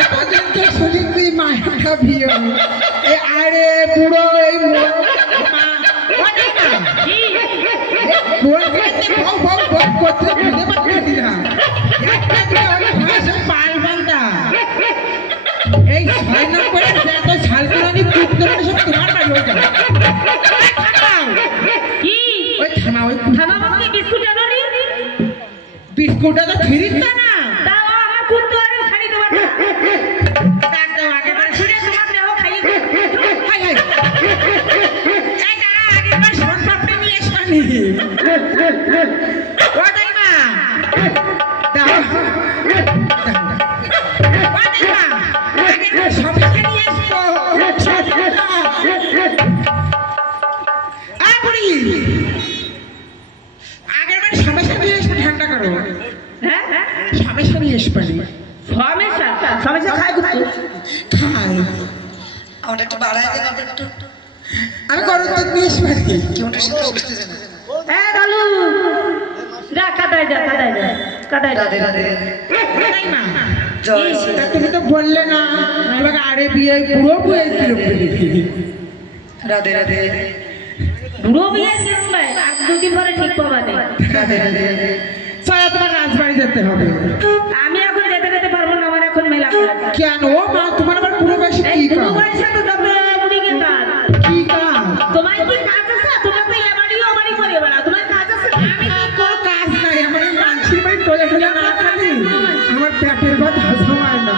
কতদিনকে শুনেছি মায়েরটা বিয়ে আরে বুড়ো এই করতে বুঝতে পারছি না পালবানটা এই 6 নম্বরে যত শালকুলানি কুকতে পারে সব তোমার বাড়ি হয়ে যাবে ওই থানা ওই থানা মানে বিস্কুট আনো নি বিস্কুটটা তো খিরিস না তাও আমার কুত্তো আর ছাড়ি দেবা ডাক দাও আগে বার ছিড়ে তোমার দেহ খাইয়ে হাই হাই এই দাঁড়া আগে বার শর্ট পাপড়ি নিয়ে এসবানি ও দাইমা দাও ও দাইমা আগে বার সবটা নিয়ে এসবো আ বুড়ি আগের বার সমস্যা নিয়ে এসে ঠান্ডা করো হ্যাঁ সমস্যা নিয়ে এসবানি সমস্যা সমস্যা খাই কুত্তো খাই আমার একটু বাড়ায় দেন একটু আমি গরম দুধ নিয়ে এসবানি কেউটার সাথে উঠতেছে না গালু যা কাটাই যা রাধে রাধে দাইমা জয় তা তুমি তো বললে না তোমাকে আরে বিয়ে পুরো বিয়ে কিরকম রাধে রাধে বুড়ো বিয়ে কিরম ভাই আর দুদিন পরে ঠিক পাবা নেই রাধে রাধে সারা তোমার রাজবাড়ি যেতে হবে আমি এখন যেতে পারবো না আমার এখন মেলা কাজ কেন ও মা তোমার আবার পুরো বেশি এই কি দুটো কাজ পয়সা তো যাবে বুড়িকে কাজ কি কাজ তোমার কি কাজ আছে তোমার তো এ বাড়ি ও বাড়ি করে বেড়া তোমার কাজ আছে আমি তো কোনো কাজ নাই আমার এই মানসির বাড়ি টলে টলে না খালি আমার পেটের ভাত হজম হয় না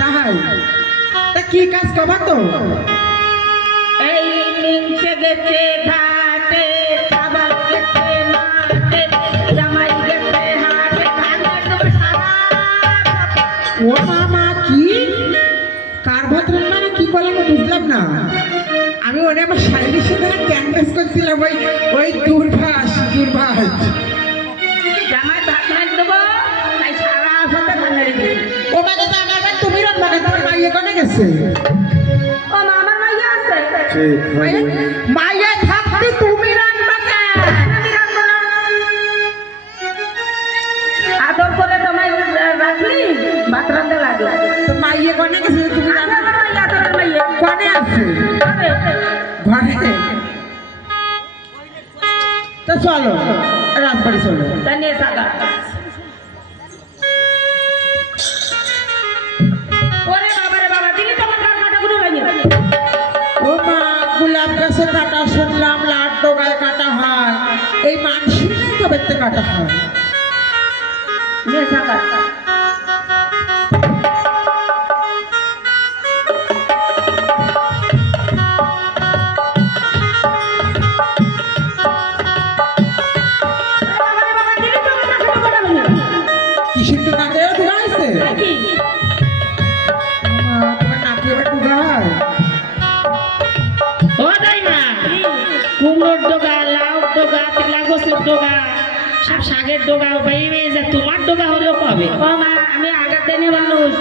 তাই তা কি কাজ কবা তো এই নিচে গেছে ঘাটে খাবার গেছে মাঠে জামাই গেছে হাটে কান্না দেবো সারা ও মামা কি কার ভাত রান্না না কি করলাম বুঝলাম না আমি ওরে আমার শারীরিক সাথে ক্যানভাস করছিলাম ওই দূরভাষ জামাই ভাত না দেবো তাই সারা সাথে ঠান্ডা রেখে ও মানে তো আমি আবার তুমি রান্না করে তোমার মাইয়ে কোনে গেছে ও মা আমার মাইয়া আছে মাইয়া থাকতে তুমি রান্না আমি রাখবো না আদর করে তোমায় রাখলি ভাত রান্ধতে লাগলো তো মাইয়ে কোনে গেছে তুমি রান্না আমার মাইয়া তোর মাইয়া কোনে আছে ঘরে তো চলো রাজবাড়ি চলো তা নিয়ে সাদা ওরে বাবারে বাবা দিলি তোমার কাটাগুলো লাগিয়ে ও মা গোলাপ গাছে কাটা শুনলাম লাট ডোগায় কাটা হয় এই মানসিক কবে কাটা হয় নিয়ে সাদা কিসের তো নাকে ঢুকাইছে তোমার নাকি এবার ঢুকায় ও তাই না কুমড়োর ডোগা লাউ ডোগা তিলা গোছের ডোগা সব শাকের ডোগা বেয়ে যে তোমার ডোগা হলো কবে ও মা আমি আগের দিনে মানুষ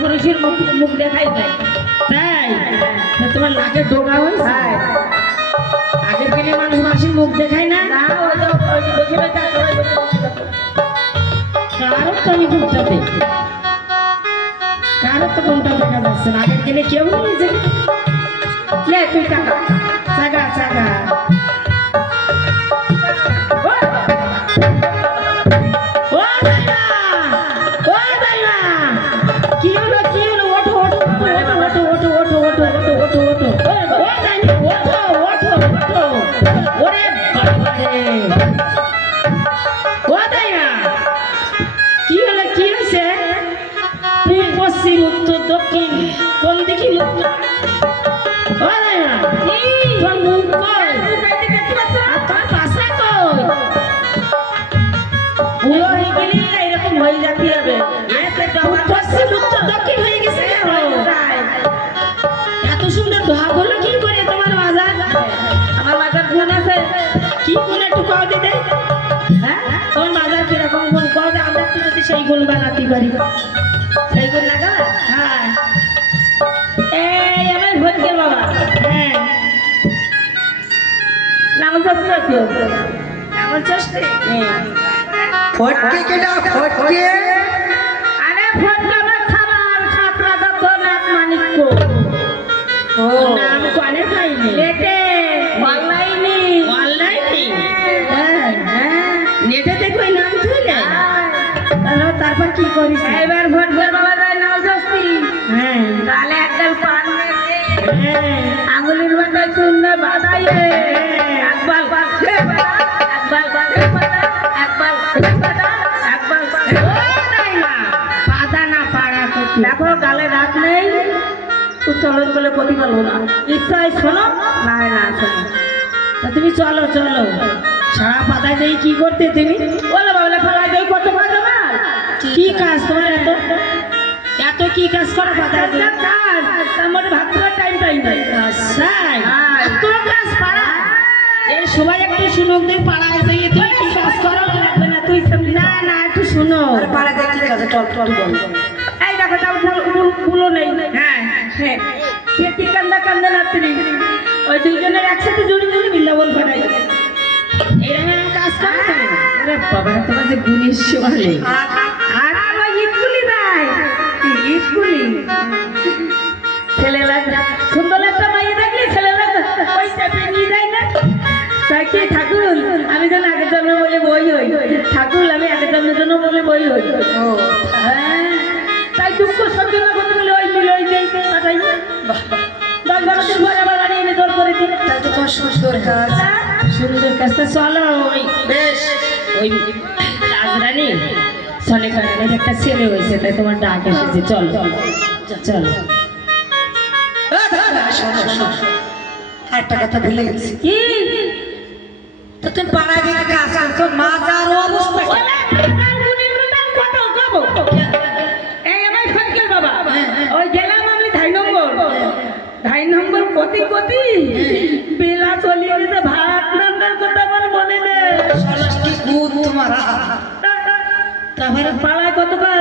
পুরুষের মুখ দেখাই নাই তাই তোমার নাকের ডোগা হয়েছে আগের দিনে মানুষ মাসির মুখ দেখায় না কারো তো আমি ঘুরতে কারো তো কোনটা দেখা যাচ্ছে না আগের দিনে কেউ নিয়েছে লে তুই টাকা চাগা চাগা ও দাইমা ও দাইমা কি হলো ওঠো ওঠো ওঠো ওঠো ওঠো ওঠো ওঠো ওঠো ওঠো ও দাইমা ওঠো ওঠো ওঠো ওরে বাবা রে ও দাইমা কি হয়েছে পূর্ব পশ্চিম উত্তর দক্ষিণ কোন দিকে মুখ ও দাইমা তোর মুখ কই আর তোর পাশা কই বুড়ো হয়ে গেলি এরকম হয়ে যেতে হবে পশ্চিম উত্তর দক্ষিণ হয়ে গেছে এত সুন্দর ভাব হলো কি করে তোমার মাজার আমার মাজার গুণ আছে কি গুণ একটু কও দিতে হ্যাঁ তোমার মাজার কিরকম গুণ কও যে আমরা একটু যদি সেই গুণ বানাতে পারি সেই গুণ লাগা হ্যাঁ এই আমার ভোজকে বাবা হ্যাঁ নাম চাষতে নাম চাষতে ফটকে কেডা ফটকে আরে তারপর কি করিস এবার ভোট ভোট বাবা যায় নাও জস্তি হ্যাঁ তাহলে একদল পান হ্যাঁ আঙুলের বাঁধায় চুন্না বাঁধাই একবার দেখো গালে রাত নেই চলন বলে প্রতি বলবো না ইচ্ছায় শোনো না না শোনো তা তুমি চলো চলো সারা পাতায় যাই কি করতে তুমি বলো বলে ফেলা যাই কত কাজ আমার কি কাজ তোমার এত এত কি কাজ করো পাতায় কাজ তার মধ্যে ভাত খাওয়ার টাইম টাইম নাই তাই এত কাজ পাড়া এই সবাই একটু শুনুক দেখ পাড়ায় যাই তুমি কি কাজ করো লাগবে না তুই না না একটু শুনো পাড়া দেখি কাজে টল টল বল এই দেখো তাও ভুলো নেই হ্যাঁ হ্যাঁ খেতে কান্দা কান্দা নাত্রি ওই দুইজনের একসাথে জড়ি জড়ি বৃন্দাবন ফাটাই এরকম কাজ করে আরে বাবা তোমার যে গুণের শোয়ালে আর আমার ইটগুলি নাই ইটগুলি ছেলেরা সুন্দর একটা মাইয়ে দেখলে ছেলেরা ওই চাপে নিয়ে যায় না তাই কি ঠাকুর আমি যেন আগের জন্ম বলে বই হই ঠাকুর আমি আগের জন্মের জন্য বলে বই হই হ্যাঁ তাই দুঃখ সহ্য না করতে গেলে ওই মিল ওই যে পাঠাই 10-12 দিন পরে আবার বাড়ি এনে জোর করে দিই তাই তো তোমার সুন্দর কাজ সুন্দর কাজটা চলো ওই বেশ ওই রাজরানী সনেকানের একটা ছেলে হয়েছে তাই তোমার ডাক এসেছে চল চল শোনো শোনো একটা কথা ভুলে গেছি কি তো তুমি পাড়ায় দেখে কাজ করছো মা যার অবস্থা কি? এই আমার ফটকেল বাবা ওই গেলাম আমি ধাই নম্বর কতি বেলা চলিয়ে গেছে ভাত রান্নার কথা আমার মনে নেই কি গুণ তোমার তারপরে পাড়ায় কত কাজ